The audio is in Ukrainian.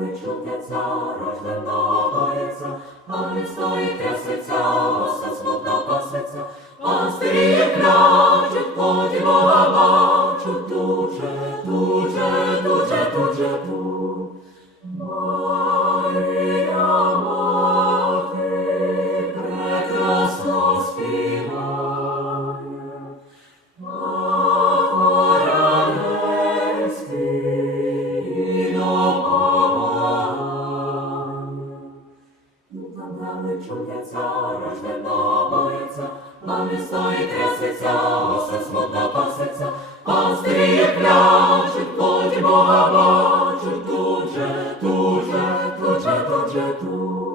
не чутиться, рожден боється, а не стоїть трясеться, все смутно пасеться, пастирі клячуть, поді Бога бачу дуже, дуже, дуже, дуже, дуже. Марія, мати, прекрасно співає. чудеться, рождена боїться, а стоїть трясеться, усе смутно пасеться, а стріє пляшуть, плоті Бога бачуть, тут же, тут же, тут же, тут же, тут же.